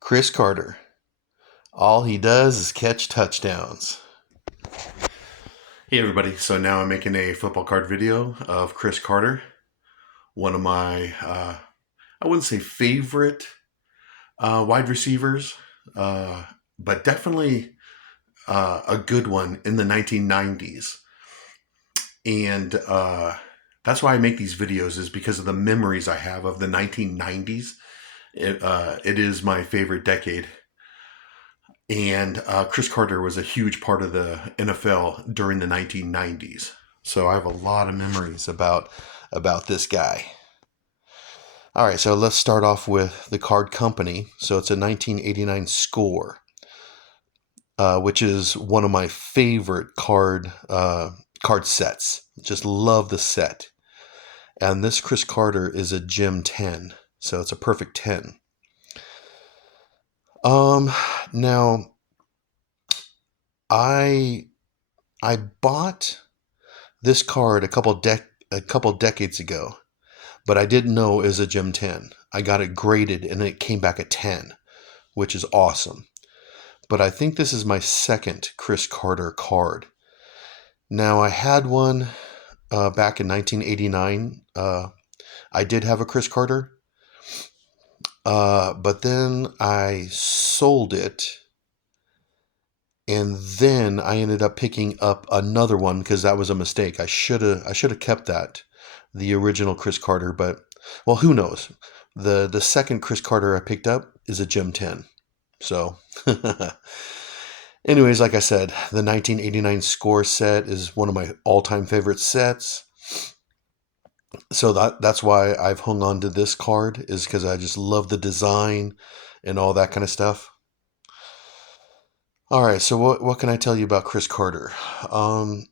Cris Carter. All he does is catch touchdowns. Hey everybody, so now I'm making a football card video of Cris Carter, one of my, I wouldn't say favorite wide receivers, uh, but definitely a good one in the 1990s. And that's why I make these videos, is because of the memories I have of the 1990s. It is my favorite decade. And Cris Carter was a huge part of the NFL during the 1990s. So I have a lot of memories about this guy. All right, so let's start off with the card company. So it's a 1989 score, which is one of my favorite card sets. Just love the set. And this Cris Carter is a Gem 10, so it's a perfect 10. Um, Now I I bought this card a couple decades ago, but I didn't know it was a Gem 10. I got it graded and it came back a 10, which is awesome. But I think this is my second Cris Carter card. Now I had one back in 1989. I did have a Cris Carter, but then I sold it. And then I ended up picking up another one because that was a mistake. I should have kept the original Cris Carter, but well, who knows? The second Cris Carter I picked up is a Gem 10. So anyways, like I said, the 1989 score set is one of my all-time favorite sets. So that's why I've hung on to this card, is because I just love the design and all that kind of stuff. All right, so what can I tell you about Cris Carter? Um,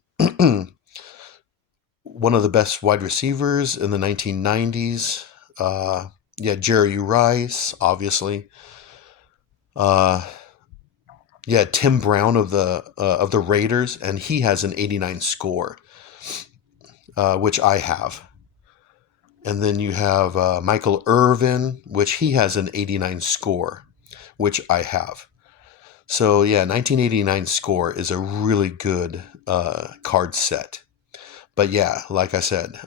One of the best wide receivers in the 1990s. Yeah, Jerry Rice, obviously. Uh, yeah, Tim Brown of the Raiders, and he has an 89 score, which I have. And then you have Michael Irvin, which he has an 89 score, which I have. So yeah, 1989 score is a really good card set. But yeah, like I said,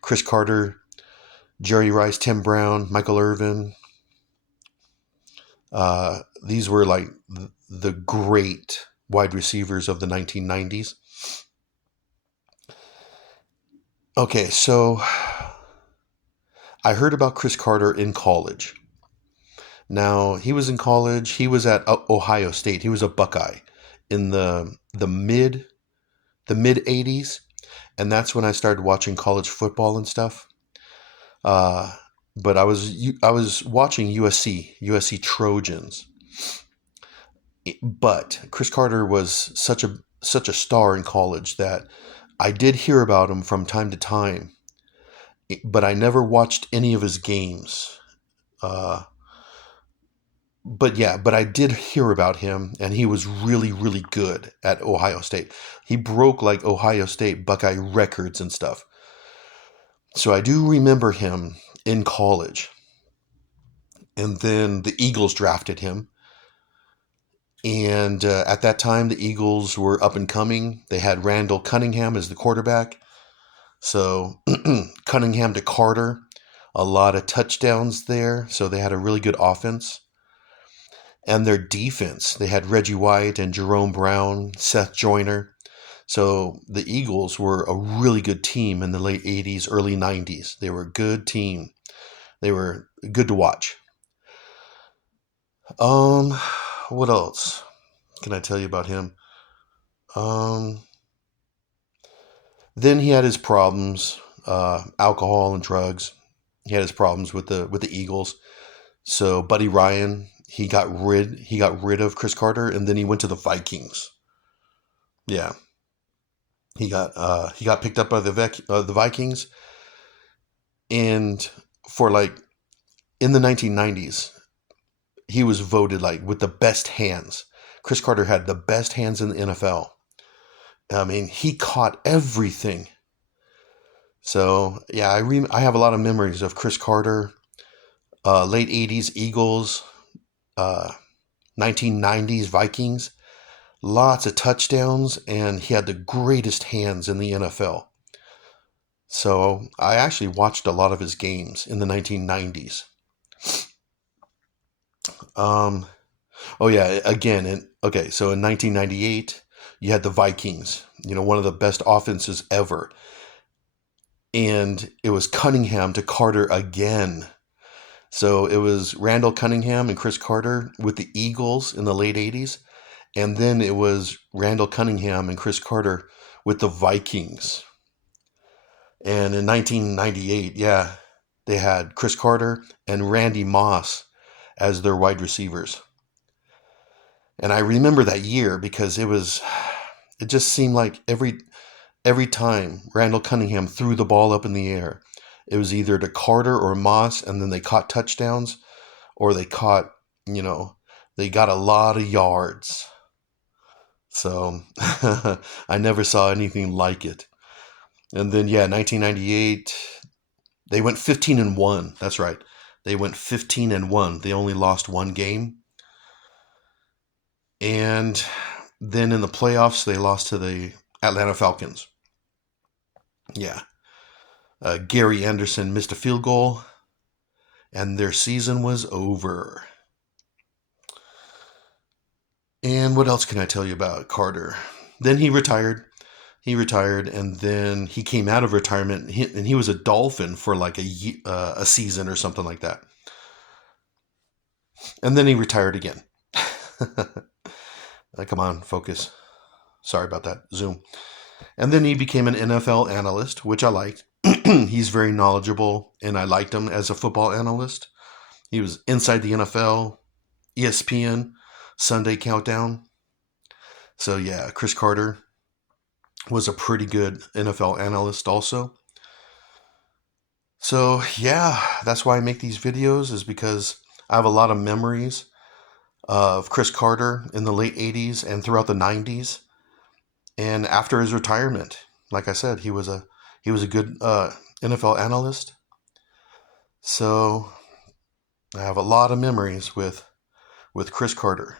Cris Carter, Jerry Rice, Tim Brown, Michael Irvin. These were like the great wide receivers of the 1990s. Okay, so I heard about Cris Carter in college. Now, he was in college. He was at Ohio State. He was a Buckeye in the mid 80s, and that's when I started watching college football and stuff. Uh, but I was watching USC Trojans. But Cris Carter was such a star in college that I did hear about him from time to time, but I never watched any of his games. Uh, but I did hear about him, and he was really, really good at Ohio State. He broke like Ohio State Buckeye records and stuff. So I do remember him in college. And then the Eagles drafted him. And at that time, the Eagles were up and coming. They had Randall Cunningham as the quarterback. So Cunningham to Carter, a lot of touchdowns there. So they had a really good offense. And their defense, they had Reggie White and Jerome Brown, Seth Joyner. So the Eagles were a really good team in the late 80s, early 90s. They were a good team. They were good to watch. Um, what else can I tell you about him? Um, then he had his problems, alcohol and drugs. He had his problems with the Eagles. So Buddy Ryan, he got rid of Cris Carter, and then he went to the Vikings. Yeah, he got picked up by the Vikings, and for like in the 1990s, he was voted like with the best hands. Cris Carter had the best hands in the NFL. I mean, he caught everything. So yeah, I have a lot of memories of Cris Carter, late '80s Eagles. 1990s Vikings. Lots of touchdowns, and he had the greatest hands in the NFL. So I actually watched a lot of his games in the 1990s. Oh yeah, again, so in 1998, you had the Vikings, one of the best offenses ever. And it was Cunningham to Carter again. So it was Randall Cunningham and Cris Carter with the Eagles in the late 80s. And then it was Randall Cunningham and Cris Carter with the Vikings. And in 1998, yeah, they had Cris Carter and Randy Moss as their wide receivers. And I remember that year because it just seemed like every time Randall Cunningham threw the ball up in the air, it was either to Carter or Moss, and then they caught touchdowns, or they caught, they got a lot of yards. So I never saw anything like it. And then, 1998, they went 15-1. That's right. They went 15-1. They only lost one game. And then in the playoffs, they lost to the Atlanta Falcons. Yeah. Gary Anderson missed a field goal, and their season was over. And what else can I tell you about Carter? Then he retired. And then he came out of retirement, and he was a Dolphin for like a season or something like that. And then he retired again. Come on, focus. Sorry about that. Zoom. And then he became an NFL analyst, which I liked. He's very knowledgeable, and I liked him as a football analyst. He was Inside the NFL, ESPN, Sunday Countdown. So yeah, Cris Carter was a pretty good NFL analyst also. So yeah, that's why I make these videos, is because I have a lot of memories of Cris Carter in the late 80s and throughout the 90s. And after his retirement, like I said, he was a good NFL analyst. So I have a lot of memories with Cris Carter.